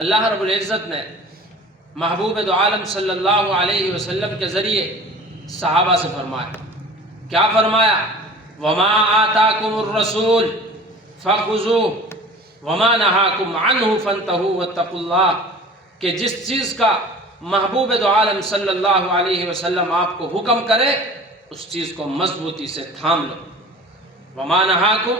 اللہ رب العزت نے محبوب دو عالم صلی اللہ علیہ وسلم کے ذریعے صحابہ سے فرمایا، کیا فرمایا؟ وما آتاکم الرسول فخذوہ وما نہاکم عنہ فانتہوا واتقوا اللہ، کہ جس چیز کا محبوب دو عالم صلی اللہ علیہ وسلم آپ کو حکم کرے اس چیز کو مضبوطی سے تھام لو، وما نہاکم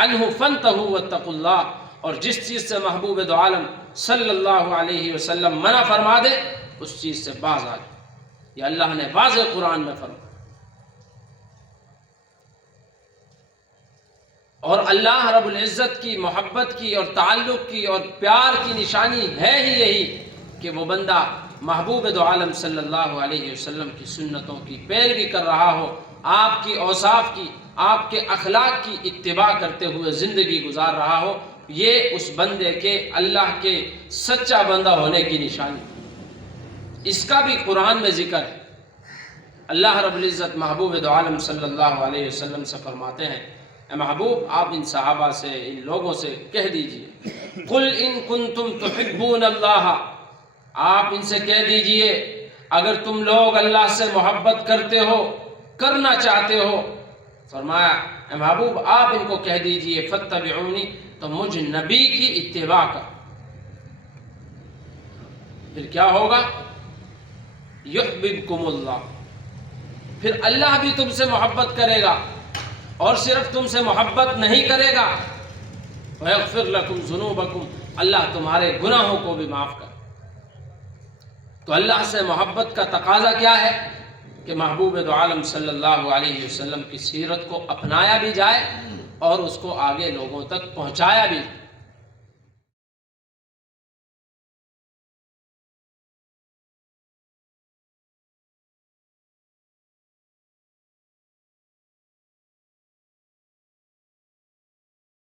عنہ فانتہوا واتقوا اللہ، اور جس چیز سے محبوب دو عالم صلی اللہ علیہ وسلم منع فرما دے اس چیز سے باز آ جائے۔ یہ اللہ نے واضح قرآن میں فرمایا۔ اور اللہ رب العزت کی محبت کی اور تعلق کی اور پیار کی نشانی ہے ہی یہی کہ وہ بندہ محبوب دو عالم صلی اللہ علیہ وسلم کی سنتوں کی پیروی کر رہا ہو، آپ کی اوصاف کی، آپ کے اخلاق کی اتباع کرتے ہوئے زندگی گزار رہا ہو، یہ اس بندے کے اللہ کے سچا بندہ ہونے کی نشانی۔ اس کا بھی قرآن میں ذکر ہے۔ اللہ رب العزت محبوب دو عالم صلی اللہ علیہ وسلم سے فرماتے ہیں، اے محبوب آپ ان صحابہ سے، ان لوگوں سے کہہ دیجئے، قل ان کنتم تحبون اللہ، آپ ان سے کہہ دیجئے اگر تم لوگ اللہ سے محبت کرتے ہو، کرنا چاہتے ہو، فرمایا اے محبوب آپ ان کو کہہ دیجئے فاتبعونی، تو مجھ نبی کی اتباع کر، پھر کیا ہوگا؟ یحببکم اللہ، پھر اللہ بھی تم سے محبت کرے گا، اور صرف تم سے محبت نہیں کرے گا، ویغفر لکم ذنوبکم، اللہ تمہارے گناہوں کو بھی معاف کر۔ تو اللہ سے محبت کا تقاضا کیا ہے کہ محبوب دو عالم صلی اللہ علیہ وسلم کی سیرت کو اپنایا بھی جائے اور اس کو آگے لوگوں تک پہنچایا بھی۔